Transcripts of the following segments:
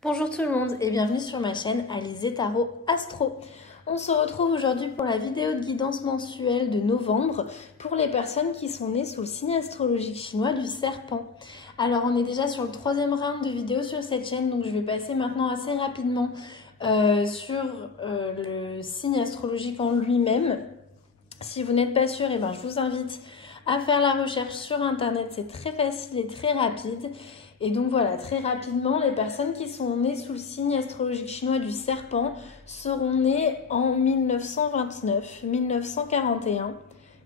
Bonjour tout le monde et bienvenue sur ma chaîne Alizé Tarot Astro. On se retrouve aujourd'hui pour la vidéo de guidance mensuelle de novembre pour les personnes qui sont nées sous le signe astrologique chinois du serpent. Alors on est déjà sur le troisième round de vidéos sur cette chaîne, donc je vais passer maintenant assez rapidement sur le signe astrologique en lui-même. Si vous n'êtes pas sûr, je vous invite à faire la recherche sur internet, c'est très facile et très rapide. Et donc voilà, très rapidement, les personnes qui sont nées sous le signe astrologique chinois du serpent seront nées en 1929, 1941,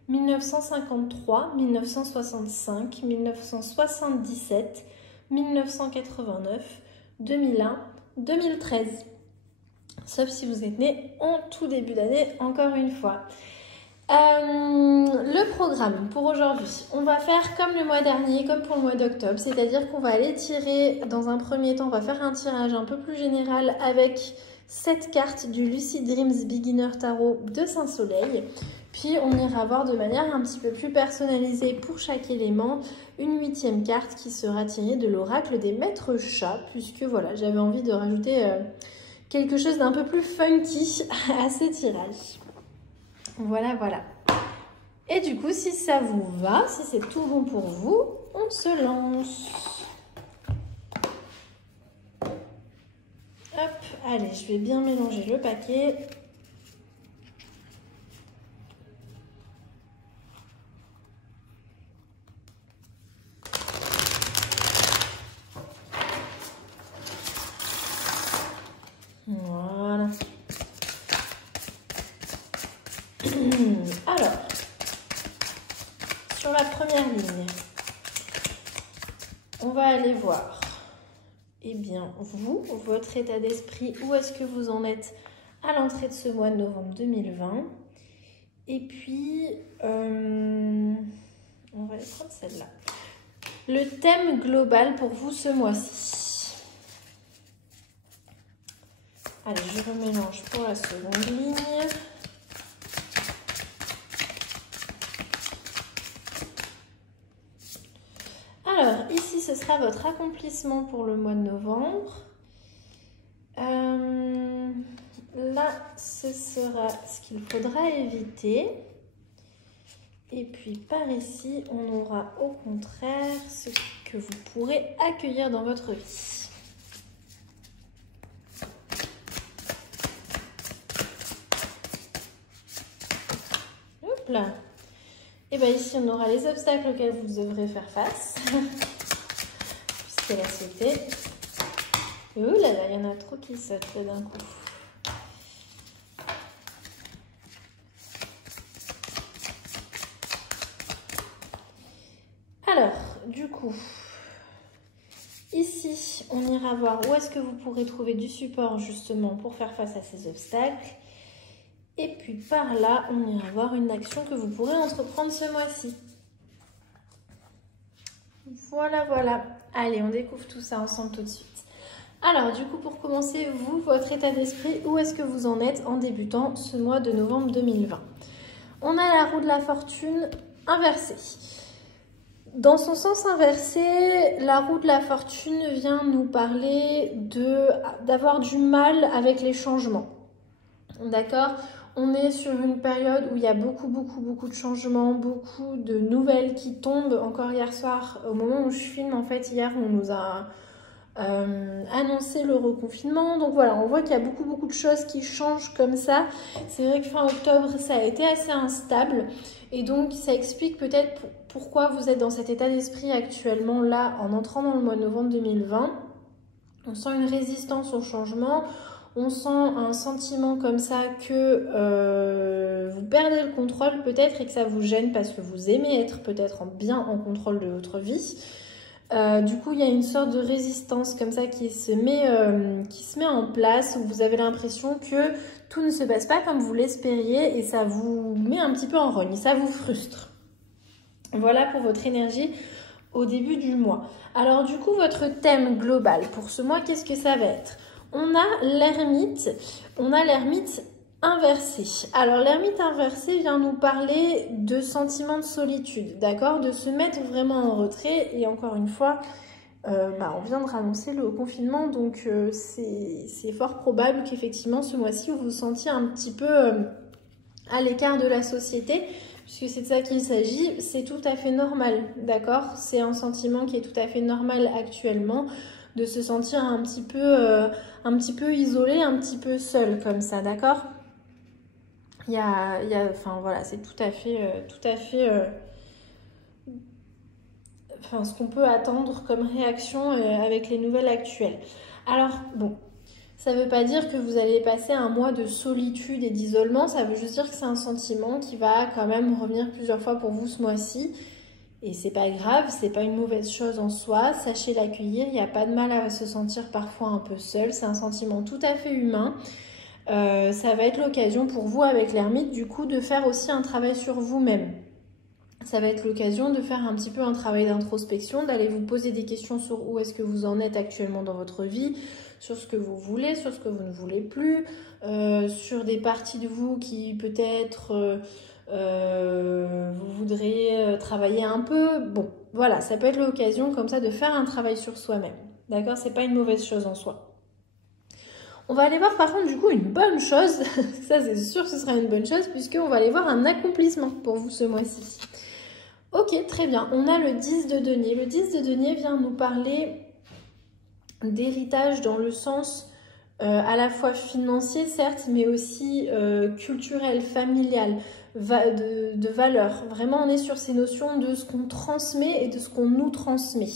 1953, 1965, 1977, 1989, 2001, 2013. Sauf si vous êtes né en tout début d'année, encore une fois. Le programme pour aujourd'hui, on va faire comme le mois dernier, comme pour le mois d'octobre, c'est-à-dire qu'on va aller tirer, dans un premier temps, on va faire un tirage un peu plus général avec 7 cartes du Lucid Dreams Beginner Tarot de Saint-Soleil. Puis on ira voir de manière un petit peu plus personnalisée pour chaque élément une 8e carte qui sera tirée de l'oracle des maîtres chats, puisque voilà, j'avais envie de rajouter quelque chose d'un peu plus funky à ces tirages. Voilà. Et du coup, si ça vous va, si c'est tout bon pour vous, on se lance. Hop, allez, je vais bien mélanger le paquet. Voilà. Alors, sur la première ligne, on va aller voir, vous, votre état d'esprit, où est-ce que vous en êtes à l'entrée de ce mois de novembre 2020. Et puis, on va aller prendre celle-là. Le thème global pour vous ce mois-ci. Allez, je remélange pour la seconde ligne. Alors, ici, ce sera votre accomplissement pour le mois de novembre. Là, ce sera ce qu'il faudra éviter. Et puis, par ici, on aura au contraire ce que vous pourrez accueillir dans votre vie. Hop là. Et bien ici, on aura les obstacles auxquels vous devrez faire face. Puisqu'elle a sauté. Et ouh là là, il y en a trop qui sautent là d'un coup. Alors, du coup, ici, on ira voir où est-ce que vous pourrez trouver du support justement pour faire face à ces obstacles. Et puis par là, on ira voir une action que vous pourrez entreprendre ce mois-ci. Voilà. Allez, on découvre tout ça ensemble tout de suite. Alors, du coup, pour commencer, vous, votre état d'esprit, où est-ce que vous en êtes en débutant ce mois de novembre 2020? On a la roue de la fortune inversée. Dans son sens inversé, la roue de la fortune vient nous parler d'avoir du mal avec les changements. D'accord? On est sur une période où il y a beaucoup de changements, beaucoup de nouvelles qui tombent. Encore hier soir, au moment où je filme, en fait, hier, on nous a annoncé le reconfinement. Donc voilà, on voit qu'il y a beaucoup de choses qui changent comme ça. C'est vrai que fin octobre, ça a été assez instable. Et donc, ça explique peut-être pourquoi vous êtes dans cet état d'esprit actuellement là, en entrant dans le mois de novembre 2020. On sent une résistance au changement. On sent un sentiment comme ça que vous perdez le contrôle peut-être et que ça vous gêne parce que vous aimez être peut-être bien en contrôle de votre vie. Du coup, il y a une sorte de résistance comme ça qui se met en place où vous avez l'impression que tout ne se passe pas comme vous l'espériez et ça vous met un petit peu en rogne, ça vous frustre. Voilà pour votre énergie au début du mois. Alors du coup, votre thème global pour ce mois, qu'est-ce que ça va être ? On a l'ermite inversé. Alors l'ermite inversé vient nous parler de sentiments de solitude, d'accord? De se mettre vraiment en retrait et encore une fois, on vient de annoncer le confinement, donc c'est fort probable qu'effectivement ce mois-ci vous vous sentiez un petit peu à l'écart de la société, puisque c'est de ça qu'il s'agit. C'est tout à fait normal, d'accord? C'est un sentiment qui est tout à fait normal actuellement, de se sentir un petit peu isolé, un petit peu seul comme ça, d'accord? Enfin voilà, c'est tout à fait ce qu'on peut attendre comme réaction avec les nouvelles actuelles. Alors, bon, ça ne veut pas dire que vous allez passer un mois de solitude et d'isolement, ça veut juste dire que c'est un sentiment qui va quand même revenir plusieurs fois pour vous ce mois-ci. Et c'est pas grave, c'est pas une mauvaise chose en soi, sachez l'accueillir, il n'y a pas de mal à se sentir parfois un peu seul, c'est un sentiment tout à fait humain. Ça va être l'occasion pour vous avec l'ermite du coup de faire aussi un travail sur vous-même. Ça va être l'occasion de faire un petit peu un travail d'introspection, d'aller vous poser des questions sur où est-ce que vous en êtes actuellement dans votre vie, sur ce que vous voulez, sur ce que vous ne voulez plus, sur des parties de vous qui peut-être vous voudriez travailler un peu. Bon, voilà, ça peut être l'occasion comme ça de faire un travail sur soi-même. D'accord? C'est pas une mauvaise chose en soi. On va aller voir par contre du coup une bonne chose, ça c'est sûr que ce sera une bonne chose puisqu'on va aller voir un accomplissement pour vous ce mois-ci. Ok, très bien, on a le 10 de denier. Le 10 de denier vient nous parler d'héritage dans le sens à la fois financier certes, mais aussi culturel, familial, de valeur. Vraiment on est sur ces notions de ce qu'on transmet et de ce qu'on nous transmet.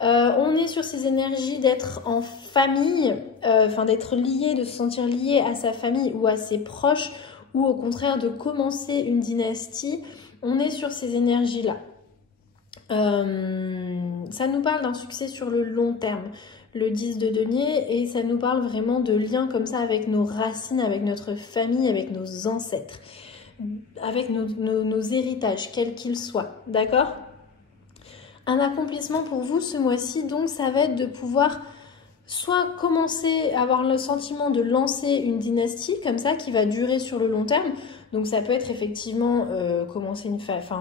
On est sur ces énergies d'être en famille, d'être lié, de se sentir lié à sa famille ou à ses proches, ou au contraire de commencer une dynastie. On est sur ces énergies-là. Ça nous parle d'un succès sur le long terme, le 10 de denier, et ça nous parle vraiment de liens comme ça avec nos racines, avec notre famille, avec nos ancêtres, avec nos héritages, quels qu'ils soient, d'accord ? Un accomplissement pour vous ce mois-ci, donc ça va être de pouvoir soit commencer à avoir le sentiment de lancer une dynastie comme ça qui va durer sur le long terme. Donc ça peut être effectivement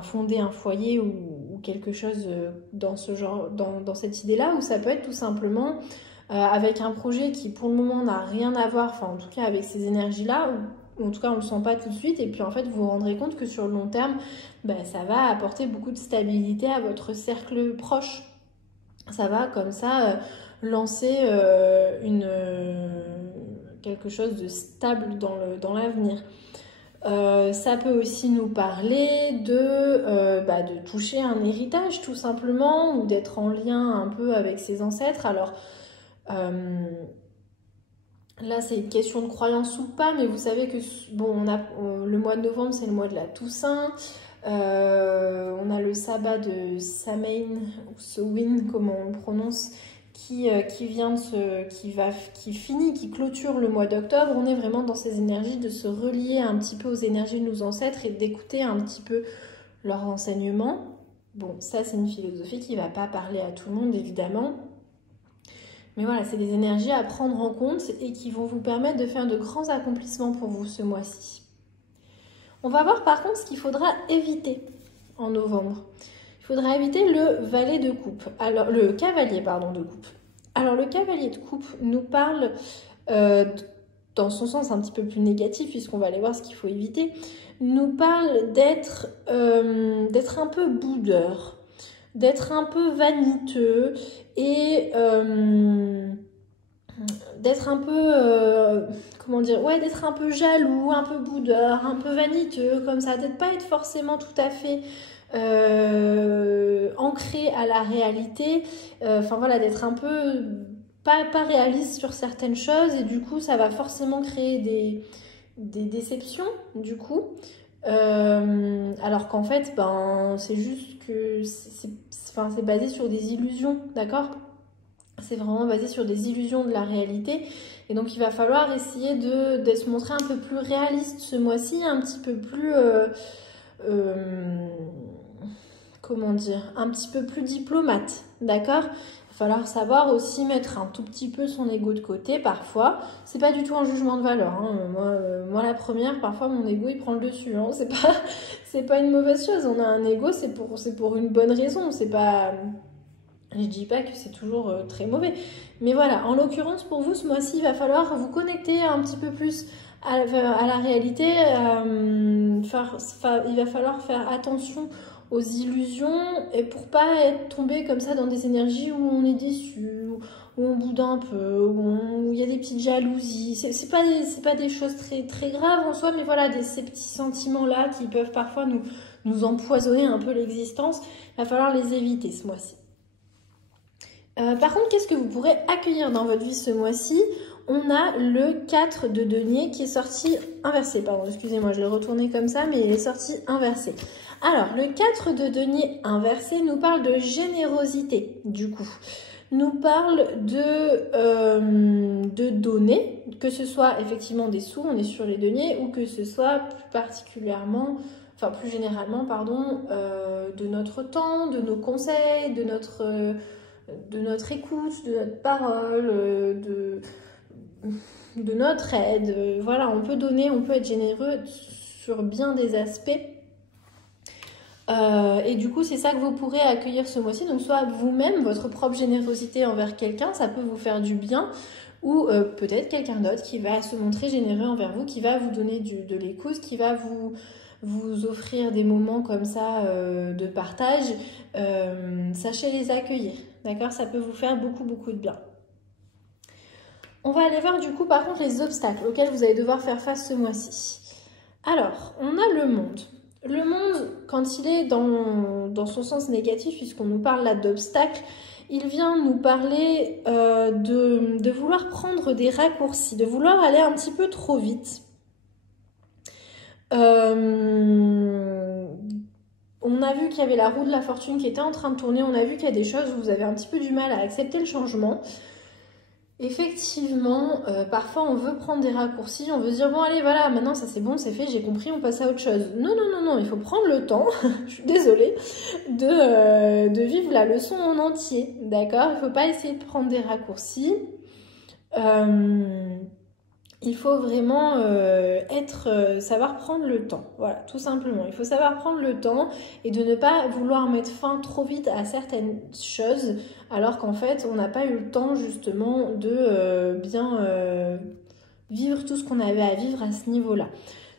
fonder un foyer ou quelque chose dans ce genre, dans cette idée-là, ou ça peut être tout simplement avec un projet qui pour le moment n'a rien à voir, enfin en tout cas avec ces énergies-là, ou en tout cas on ne le sent pas tout de suite, et puis en fait vous vous rendrez compte que sur le long terme, ça va apporter beaucoup de stabilité à votre cercle proche. Ça va comme ça lancer quelque chose de stable dans l'avenir. Ça peut aussi nous parler de toucher un héritage tout simplement, ou d'être en lien un peu avec ses ancêtres. Alors là c'est une question de croyance ou pas, mais vous savez que le mois de novembre c'est le mois de la Toussaint. On a le sabbat de Samhain ou Samhain, comme on le prononce, qui clôture le mois d'octobre. On est vraiment dans ces énergies de se relier un petit peu aux énergies de nos ancêtres et d'écouter un petit peu leurs enseignements. Bon, ça c'est une philosophie qui ne va pas parler à tout le monde évidemment. Mais voilà, c'est des énergies à prendre en compte et qui vont vous permettre de faire de grands accomplissements pour vous ce mois-ci. On va voir par contre ce qu'il faudra éviter en novembre. Il faudra éviter le valet de coupe. Alors, le cavalier, de coupe. Alors, le cavalier de coupe nous parle, dans son sens un petit peu plus négatif, puisqu'on va aller voir ce qu'il faut éviter, nous parle d'être un peu boudeur, d'être un peu vaniteux et d'être un peu, d'être un peu jaloux, un peu boudeur, un peu vaniteux, comme ça, d'être pas être forcément tout à fait ancré à la réalité, d'être un peu pas réaliste sur certaines choses, et du coup ça va forcément créer des déceptions du coup, alors qu'en fait c'est juste que c'est basé sur des illusions, d'accord? C'est vraiment basé sur des illusions de la réalité, et donc il va falloir essayer de se montrer un peu plus réaliste ce mois-ci, un petit peu plus un petit peu plus diplomate, d'accord? Il va falloir savoir aussi mettre un tout petit peu son ego de côté parfois. C'est pas du tout un jugement de valeur, hein. Moi la première, parfois mon ego il prend le dessus, hein. C'est pas une mauvaise chose. On a un ego, c'est pour une bonne raison. C'est pas Je dis pas que c'est toujours très mauvais, mais voilà, en l'occurrence pour vous ce mois-ci, il va falloir vous connecter un petit peu plus à la réalité. Il va falloir faire attention aux illusions et pour pas être tombé comme ça dans des énergies où on est déçu, où on boude un peu, où il y a des petites jalousies. C'est pas des choses très, très graves en soi, mais voilà, ces petits sentiments-là qui peuvent parfois nous empoisonner un peu l'existence. Il va falloir les éviter ce mois-ci. Par contre, qu'est-ce que vous pourrez accueillir dans votre vie ce mois-ci? On a le 4 de denier qui est sorti inversé. Pardon, excusez-moi, je l'ai retourné comme ça, mais il est sorti inversé. Alors, le 4 de denier inversé nous parle de générosité, du coup. Nous parle de donner, que ce soit effectivement des sous, on est sur les deniers, ou que ce soit plus généralement, pardon, de notre temps, de nos conseils, de notre écoute, de notre parole, de notre aide. Voilà, on peut donner, on peut être généreux sur bien des aspects. Et du coup, c'est ça que vous pourrez accueillir ce mois-ci. Donc, soit vous-même, votre propre générosité envers quelqu'un, ça peut vous faire du bien. Ou peut-être quelqu'un d'autre qui va se montrer généreux envers vous, qui va vous donner de l'écoute, qui va vous offrir des moments comme ça de partage. Sachez les accueillir, d'accord? Ça peut vous faire beaucoup, beaucoup de bien. On va aller voir du coup par contre les obstacles auxquels vous allez devoir faire face ce mois-ci. Alors, on a le monde. Le monde, quand il est dans son sens négatif, puisqu'on nous parle là d'obstacles, il vient nous parler de vouloir prendre des raccourcis, de vouloir aller un petit peu trop vite. On a vu qu'il y avait la roue de la fortune qui était en train de tourner, on a vu qu'il y a des choses où vous avez un petit peu du mal à accepter le changement. Effectivement, parfois on veut prendre des raccourcis, on veut se dire bon allez voilà, maintenant ça c'est bon, c'est fait, j'ai compris, on passe à autre chose. Non, non, non, non, il faut prendre le temps, je suis désolée, de vivre la leçon en entier, d'accord? Il ne faut pas essayer de prendre des raccourcis. Il faut vraiment savoir prendre le temps, voilà, tout simplement. Il faut savoir prendre le temps et de ne pas vouloir mettre fin trop vite à certaines choses, alors qu'en fait, on n'a pas eu le temps justement de bien vivre tout ce qu'on avait à vivre à ce niveau-là.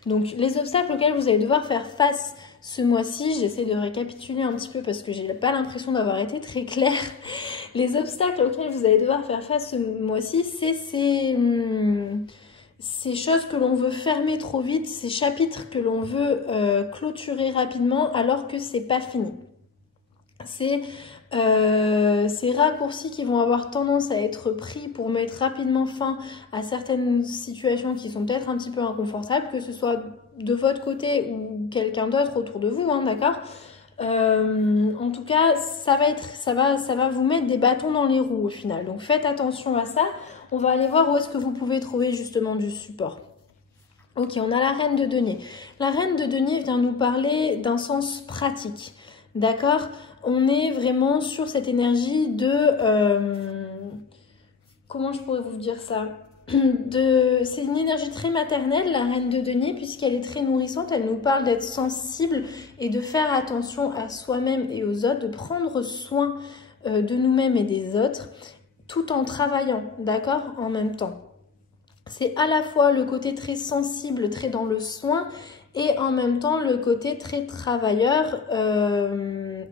Donc, les obstacles auxquels vous allez devoir faire face ce mois-ci, j'essaie de récapituler un petit peu parce que j'ai pas l'impression d'avoir été très claire. Les obstacles auxquels vous allez devoir faire face ce mois-ci, c'est ces choses que l'on veut fermer trop vite, ces chapitres que l'on veut clôturer rapidement alors que c'est pas fini. C'est ces raccourcis qui vont avoir tendance à être pris pour mettre rapidement fin à certaines situations qui sont peut-être un petit peu inconfortables, que ce soit de votre côté ou quelqu'un d'autre autour de vous, hein, d'accord? En tout cas, ça va vous mettre des bâtons dans les roues au final. Donc faites attention à ça. On va aller voir où est-ce que vous pouvez trouver justement du support. Ok, on a la reine de denier. La reine de denier vient nous parler d'un sens pratique. D'accord? On est vraiment sur cette énergie de... comment je pourrais vous dire ça? C'est une énergie très maternelle, la reine de denier, puisqu'elle est très nourrissante. Elle nous parle d'être sensible et de faire attention à soi-même et aux autres, de prendre soin de nous-mêmes et des autres, tout en travaillant, d'accord, en même temps. C'est à la fois le côté très sensible, très dans le soin, et en même temps le côté très travailleur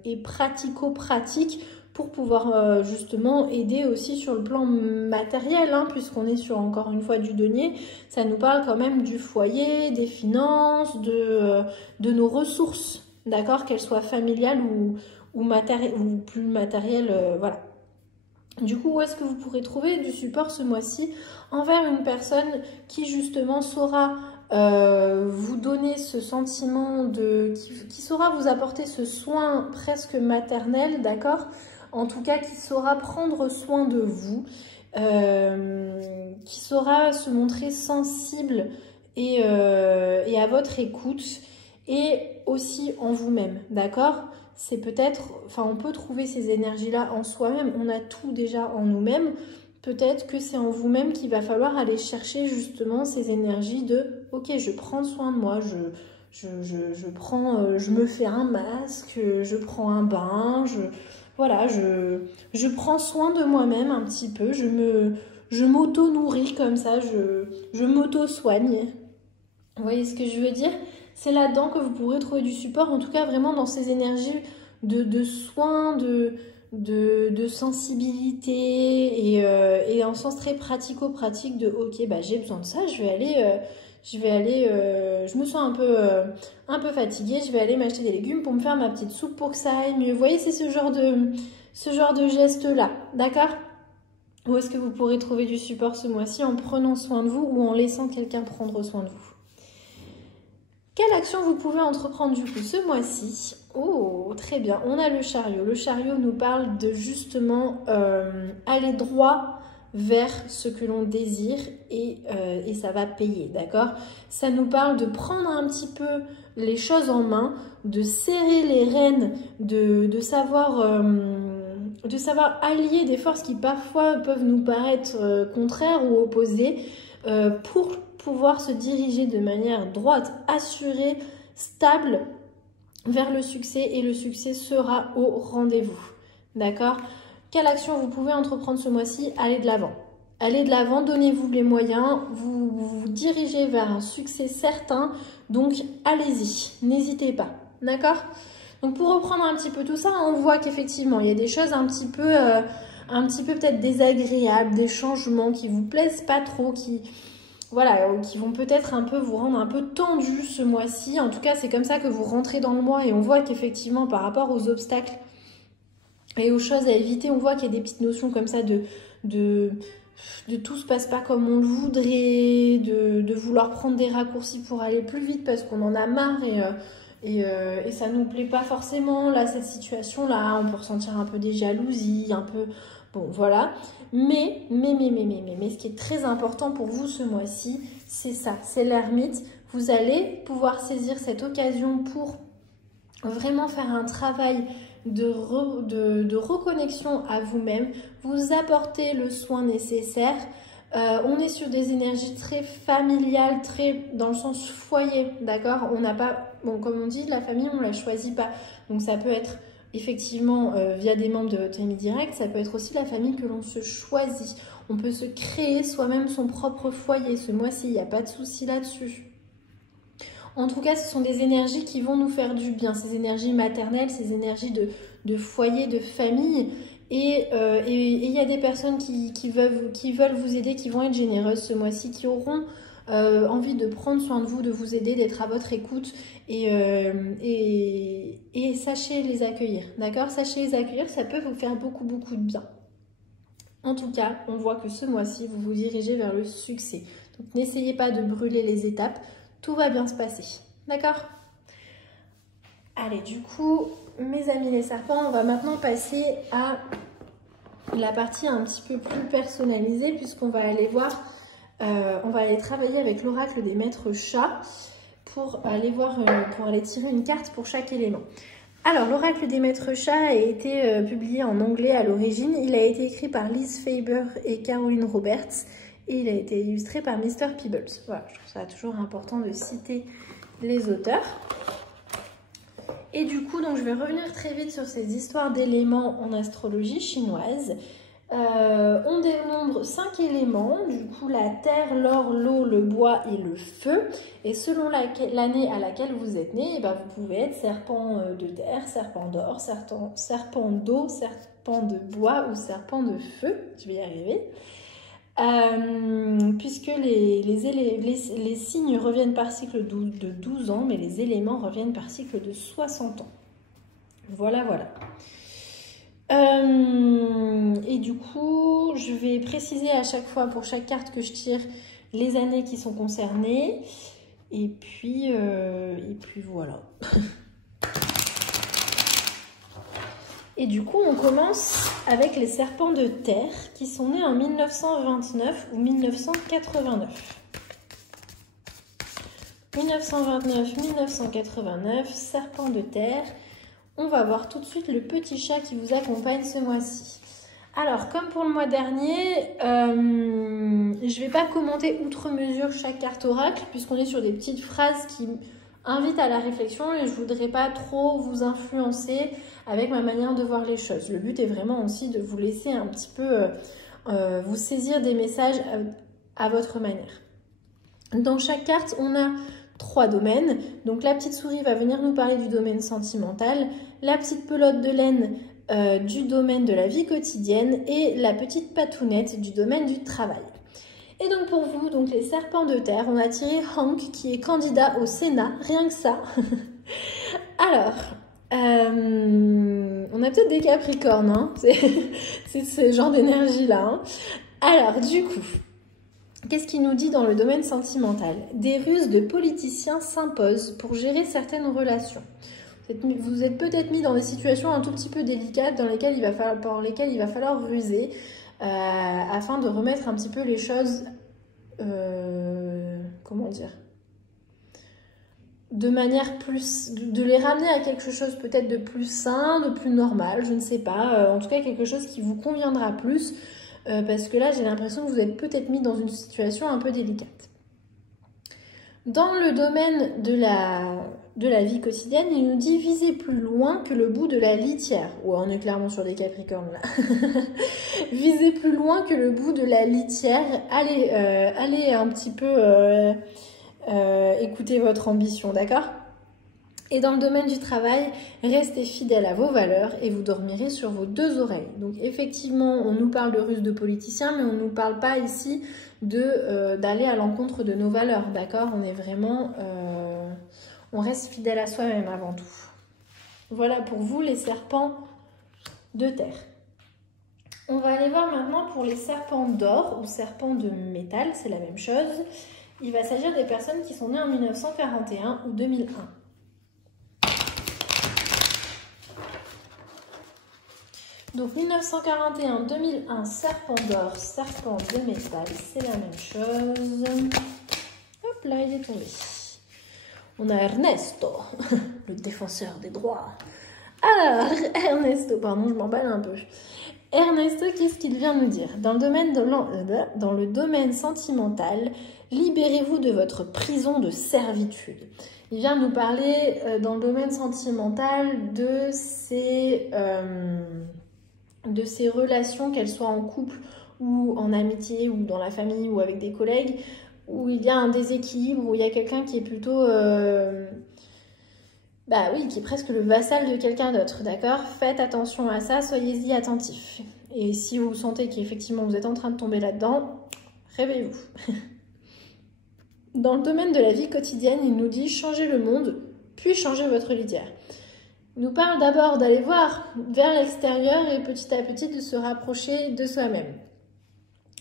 et pratico-pratique pour pouvoir justement aider aussi sur le plan matériel, hein, puisqu'on est sur encore une fois du denier. Ça nous parle quand même du foyer, des finances, de nos ressources, d'accord, qu'elles soient familiales ou plus matérielles, voilà. Du coup, où est-ce que vous pourrez trouver du support ce mois-ci envers une personne qui justement saura vous donner ce sentiment qui saura vous apporter ce soin presque maternel, d'accord? En tout cas, qui saura prendre soin de vous, qui saura se montrer sensible et à votre écoute et aussi en vous-même, d'accord? C'est peut-être, enfin on peut trouver ces énergies-là en soi-même, on a tout déjà en nous-mêmes, peut-être que c'est en vous-même qu'il va falloir aller chercher justement ces énergies de « ok, je prends soin de moi, je me fais un masque, je prends un bain, voilà, je prends soin de moi-même un petit peu, je m'auto-nourris comme ça, je m'auto-soigne. Vous voyez ce que je veux dire? C'est là-dedans que vous pourrez trouver du support, en tout cas vraiment dans ces énergies de soins, de sensibilité et en sens très pratico-pratique de ok, bah, j'ai besoin de ça, je vais aller, je me sens un peu fatiguée, je vais aller m'acheter des légumes pour me faire ma petite soupe pour que ça aille mieux. Vous voyez, c'est ce genre de geste-là, d'accord? Où est-ce que vous pourrez trouver du support ce mois-ci en prenant soin de vous ou en laissant quelqu'un prendre soin de vous? Quelle action vous pouvez entreprendre du coup ce mois-ci? Oh, très bien, on a le chariot. Le chariot nous parle de justement aller droit vers ce que l'on désire et ça va payer, d'accord? Ça nous parle de prendre un petit peu les choses en main, de serrer les rênes, de savoir allier des forces qui parfois peuvent nous paraître contraires ou opposées pour pouvoir se diriger de manière droite, assurée, stable vers le succès et le succès sera au rendez-vous. D'accord? Quelle action vous pouvez entreprendre ce mois-ci? Allez de l'avant. Allez de l'avant, donnez-vous les moyens, vous dirigez vers un succès certain, donc allez-y, n'hésitez pas. D'accord? Donc pour reprendre un petit peu tout ça, on voit qu'effectivement, il y a des choses un petit peu peut-être désagréables, des changements qui vous plaisent pas trop, qui vont peut-être un peu vous rendre un peu tendu ce mois-ci. En tout cas, c'est comme ça que vous rentrez dans le mois et on voit qu'effectivement, par rapport aux obstacles et aux choses à éviter, on voit qu'il y a des petites notions comme ça de tout se passe pas comme on le voudrait, de vouloir prendre des raccourcis pour aller plus vite parce qu'on en a marre et ça nous plaît pas forcément, là, cette situation-là. On peut ressentir un peu des jalousies, un peu... Bon, voilà. Mais, ce qui est très important pour vous ce mois-ci, c'est ça, c'est l'ermite. Vous allez pouvoir saisir cette occasion pour vraiment faire un travail de reconnexion à vous-même, vous apporter le soin nécessaire. On est sur des énergies très familiales, très dans le sens foyer, d'accord? On n'a pas, bon, comme on dit, la famille, on ne la choisit pas. Donc ça peut être effectivement via des membres de votre famille directe, ça peut être aussi la famille que l'on se choisit. On peut se créer soi-même son propre foyer. Ce mois-ci, il n'y a pas de souci là-dessus. En tout cas, ce sont des énergies qui vont nous faire du bien, ces énergies maternelles, ces énergies de foyer, de famille. Et il y a des personnes qui veulent vous aider, qui vont être généreuses ce mois-ci, qui auront envie de prendre soin de vous, de vous aider, d'être à votre écoute. Et sachez les accueillir, d'accord? Sachez les accueillir, ça peut vous faire beaucoup de bien. En tout cas, on voit que ce mois-ci, vous vous dirigez vers le succès. Donc n'essayez pas de brûler les étapes. Tout va bien se passer, d'accord? Allez, du coup, mes amis les serpents, on va maintenant passer à la partie un petit peu plus personnalisée puisqu'on va aller voir, on va aller travailler avec l'oracle des maîtres chats pour aller tirer une carte pour chaque élément. Alors, l'oracle des maîtres chats a été publié en anglais à l'origine. Il a été écrit par Liz Faber et Caroline Roberts. Et il a été illustré par Mr. Peebles. Voilà, je trouve ça toujours important de citer les auteurs. Et du coup, donc, je vais revenir très vite sur ces histoires d'éléments en astrologie chinoise. On dénombre 5 éléments, du coup la terre, l'or, l'eau, le bois et le feu. Et selon l'année à laquelle vous êtes né, ben vous pouvez être serpent de terre, serpent d'or, serpent d'eau, serpent de bois ou serpent de feu. Je vais y arriver. Puisque les signes reviennent par cycle de 12 ans, mais les éléments reviennent par cycle de 60 ans. Voilà. Et du coup, je vais préciser à chaque fois pour chaque carte que je tire les années qui sont concernées. Et puis voilà. Et du coup, on commence avec les serpents de terre qui sont nés en 1929 ou 1989. 1929-1989, serpents de terre. On va voir tout de suite le petit chat qui vous accompagne ce mois-ci. Alors, comme pour le mois dernier, je ne vais pas commenter outre mesure chaque carte oracle, puisqu'on est sur des petites phrases qui invite à la réflexion et je ne voudrais pas trop vous influencer avec ma manière de voir les choses. Le but est vraiment aussi de vous laisser un petit peu vous saisir des messages à votre manière. Dans chaque carte, on a 3 domaines. Donc la petite souris va venir nous parler du domaine sentimental, la petite pelote de laine du domaine de la vie quotidienne et la petite patounette du domaine du travail. Et donc pour vous, donc les serpents de terre, on a tiré Hank qui est candidat au Sénat, rien que ça. Alors, on a peut-être des capricornes, hein, c'est ce genre d'énergie-là. Hein. Alors du coup, qu'est-ce qu'il nous dit dans le domaine sentimental? Des ruses de politiciens s'imposent pour gérer certaines relations. Vous êtes peut-être mis dans des situations un tout petit peu délicates dans lesquelles il va falloir ruser afin de remettre un petit peu les choses, comment dire, de manière plus, de les ramener à quelque chose peut-être de plus sain, de plus normal, je ne sais pas, en tout cas quelque chose qui vous conviendra plus, parce que là j'ai l'impression que vous êtes peut-être mis dans une situation un peu délicate. Dans le domaine de la vie quotidienne, il nous dit visez plus loin que le bout de la litière. Ouais, on est clairement sur des capricornes là. Visez plus loin que le bout de la litière. Allez un petit peu écouter votre ambition, d'accord? Et dans le domaine du travail, restez fidèles à vos valeurs et vous dormirez sur vos 2 oreilles. Donc effectivement, on nous parle de ruse de politiciens, mais on ne nous parle pas ici d'aller à l'encontre de nos valeurs, d'accord? On est vraiment... on reste fidèle à soi-même avant tout. Voilà pour vous les serpents de terre. On va aller voir maintenant pour les serpents d'or ou serpents de métal, c'est la même chose. Il va s'agir des personnes qui sont nées en 1941 ou 2001. Donc 1941-2001, serpent d'or, serpent de métal, c'est la même chose. Hop là, il est tombé. On a Ernesto, le défenseur des droits. Alors, Ernesto, pardon, je m'emballe un peu. Ernesto, qu'est-ce qu'il vient nous dire? Dans le domaine sentimental, libérez-vous de votre prison de servitude. Il vient nous parler dans le domaine sentimental de ces relations, qu'elles soient en couple ou en amitié ou dans la famille ou avec des collègues, où il y a un déséquilibre, où il y a quelqu'un qui est plutôt... bah oui, qui est presque le vassal de quelqu'un d'autre, d'accord? Faites attention à ça, soyez-y attentifs. Et si vous sentez qu'effectivement vous êtes en train de tomber là-dedans, réveillez-vous. Dans le domaine de la vie quotidienne, il nous dit « Changez le monde, puis changez votre litière ». Il nous parle d'abord d'aller voir vers l'extérieur et petit à petit de se rapprocher de soi-même.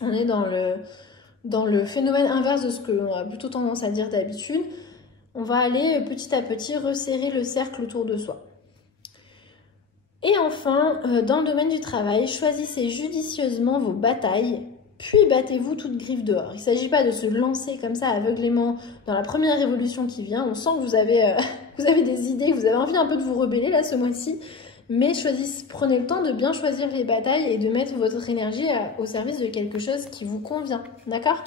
On est dans le phénomène inverse de ce que l'on a plutôt tendance à dire d'habitude. On va aller petit à petit resserrer le cercle autour de soi. Et enfin, dans le domaine du travail, choisissez judicieusement vos batailles, puis battez-vous toute griffe dehors. Il ne s'agit pas de se lancer comme ça aveuglément dans la première révolution qui vient. On sent que vous avez des idées, que vous avez envie un peu de vous rebeller là ce mois-ci. Mais prenez le temps de bien choisir les batailles et de mettre votre énergie au service de quelque chose qui vous convient. D'accord?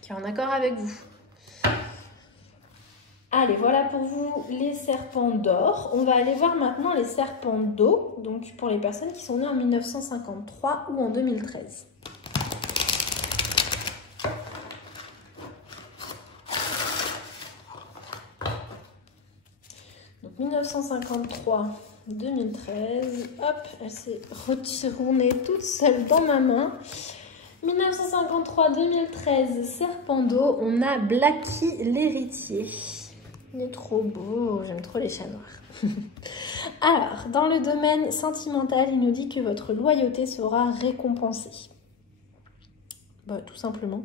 Qui est en accord avec vous. Allez, voilà pour vous les serpents d'or. On va aller voir maintenant les serpents d'eau, donc pour les personnes qui sont nées en 1953 ou en 2013. Donc 1953, 2013, hop, elle s'est retournée toute seule dans ma main. 1953-2013, serpent d'eau, on a Blacky l'héritier. Il est trop beau, j'aime trop les chats noirs. Alors, dans le domaine sentimental, il nous dit que votre loyauté sera récompensée. Bah, tout simplement.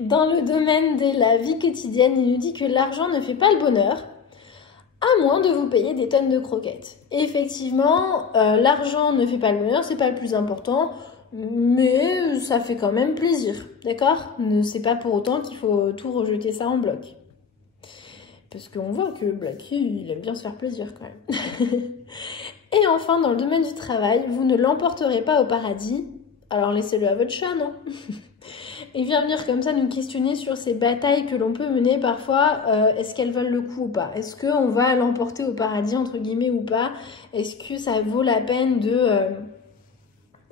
Dans le domaine de la vie quotidienne, il nous dit que l'argent ne fait pas le bonheur, à moins de vous payer des tonnes de croquettes. Et effectivement, l'argent ne fait pas le bonheur, c'est pas le plus important, mais ça fait quand même plaisir, d'accord? C'est pas pour autant qu'il faut tout rejeter ça en bloc. Parce qu'on voit que Blacky, il aime bien se faire plaisir quand même. Et enfin, dans le domaine du travail, vous ne l'emporterez pas au paradis. Alors laissez-le à votre chat, non? et vient venir comme ça nous questionner sur ces batailles que l'on peut mener parfois. Est-ce qu'elles valent le coup ou pas? Est-ce qu'on va l'emporter au paradis entre guillemets ou pas? Est-ce que ça vaut la peine de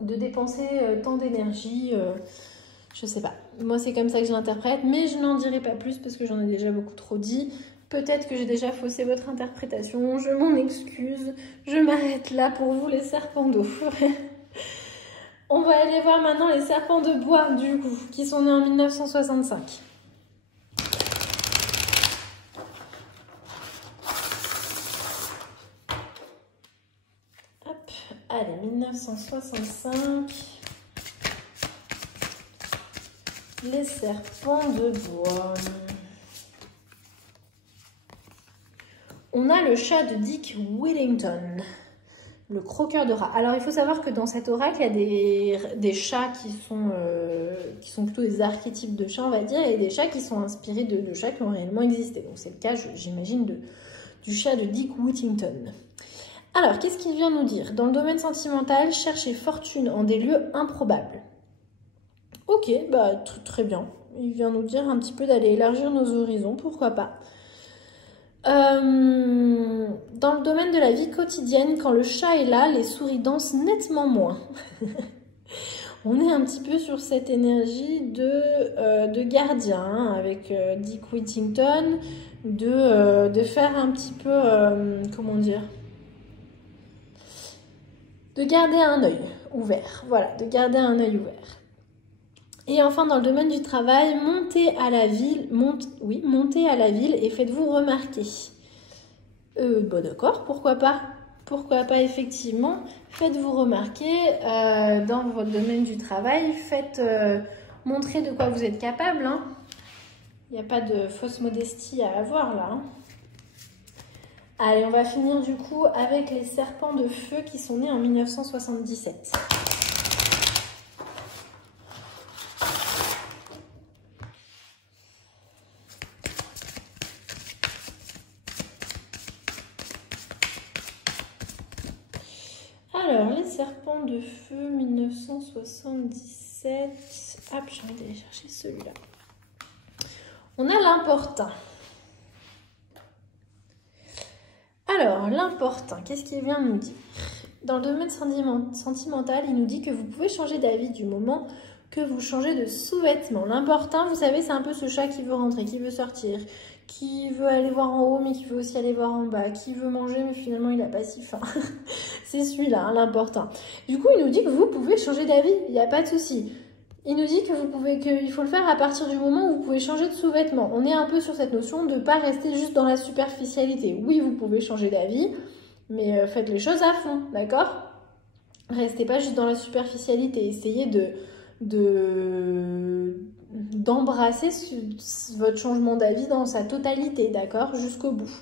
dépenser tant d'énergie? Je sais pas. Moi c'est comme ça que je l'interprète, mais je n'en dirai pas plus parce que j'en ai déjà beaucoup trop dit. Peut-être que j'ai déjà faussé votre interprétation, je m'en excuse. Je m'arrête là pour vous les serpents d'eau. On va aller voir maintenant les serpents de bois, du coup, qui sont nés en 1965. Hop, allez, 1965. Les serpents de bois. On a le chat de Dick Whittington, le croqueur de rats. Alors, il faut savoir que dans cet oracle, il y a des chats qui sont plutôt des archétypes de chats, on va dire, et des chats qui sont inspirés de chats qui ont réellement existé. Donc, c'est le cas, j'imagine, du chat de Dick Whittington. Alors, qu'est-ce qu'il vient nous dire? Dans le domaine sentimental, chercher fortune en des lieux improbables. Ok, bah très bien. Il vient nous dire un petit peu d'aller élargir nos horizons, pourquoi pas. Dans le domaine de la vie quotidienne, quand le chat est là, les souris dansent nettement moins. On est un petit peu sur cette énergie de gardien, hein, avec Dick Whittington, de faire un petit peu, comment dire, de garder un œil ouvert. Voilà, de garder un œil ouvert. Et enfin, dans le domaine du travail, montez à la ville et faites-vous remarquer. Bon d'accord, pourquoi pas? Pourquoi pas effectivement? Faites-vous remarquer dans votre domaine du travail, faites montrer de quoi vous êtes capable. Hein. Il n'y a pas de fausse modestie à avoir là. Hein. Allez, on va finir du coup avec les serpents de feu qui sont nés en 1977. Alors, les serpents de feu 1977. Hop, j'ai envie d'aller chercher celui-là. On a l'importun. Alors, l'importun, qu'est-ce qu'il vient nous dire? Dans le domaine sentimental, il nous dit que vous pouvez changer d'avis du moment que vous changez de sous-vêtements. L'importun, vous savez, c'est un peu ce chat qui veut rentrer, qui veut sortir, qui veut aller voir en haut, mais qui veut aussi aller voir en bas, qui veut manger, mais finalement, il n'a pas si faim. C'est celui-là, hein, l'important. Du coup, il nous dit que vous pouvez changer d'avis, il n'y a pas de souci. Il nous dit qu'il faut le faire à partir du moment où vous pouvez changer de sous-vêtements. On est un peu sur cette notion de ne pas rester juste dans la superficialité. Oui, vous pouvez changer d'avis, mais faites les choses à fond, d'accord? Restez pas juste dans la superficialité. Essayez d'embrasser votre changement d'avis dans sa totalité, d'accord? Jusqu'au bout.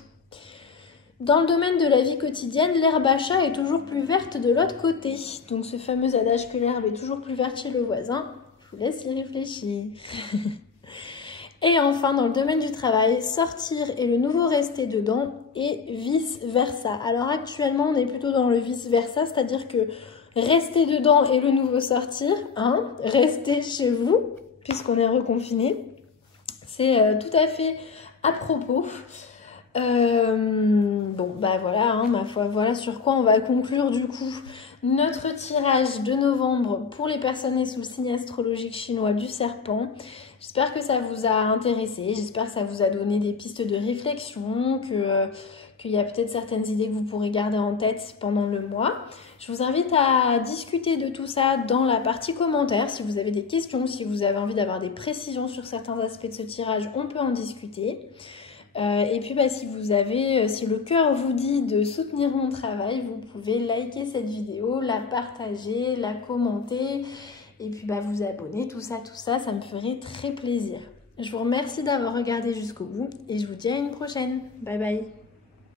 Dans le domaine de la vie quotidienne, l'herbe à chat est toujours plus verte de l'autre côté. Donc ce fameux adage que l'herbe est toujours plus verte chez le voisin, je vous laisse y réfléchir. Et enfin, dans le domaine du travail, sortir est le nouveau rester dedans et vice-versa. Alors actuellement, on est plutôt dans le vice-versa, c'est-à-dire que rester dedans est le nouveau sortir, hein, rester chez vous, puisqu'on est reconfiné. C'est tout à fait à propos. Bon, bah voilà, hein, ma foi, voilà sur quoi on va conclure du coup notre tirage de novembre pour les personnes nées sous le signe astrologique chinois du serpent. J'espère que ça vous a intéressé, j'espère que ça vous a donné des pistes de réflexion, qu'il y a peut-être certaines idées que vous pourrez garder en tête pendant le mois. Je vous invite à discuter de tout ça dans la partie commentaires. Si vous avez des questions, si vous avez envie d'avoir des précisions sur certains aspects de ce tirage, on peut en discuter. Et puis si le cœur vous dit de soutenir mon travail, vous pouvez liker cette vidéo, la partager, la commenter et puis vous abonner, tout ça, ça me ferait très plaisir. Je vous remercie d'avoir regardé jusqu'au bout et je vous dis à une prochaine. Bye bye.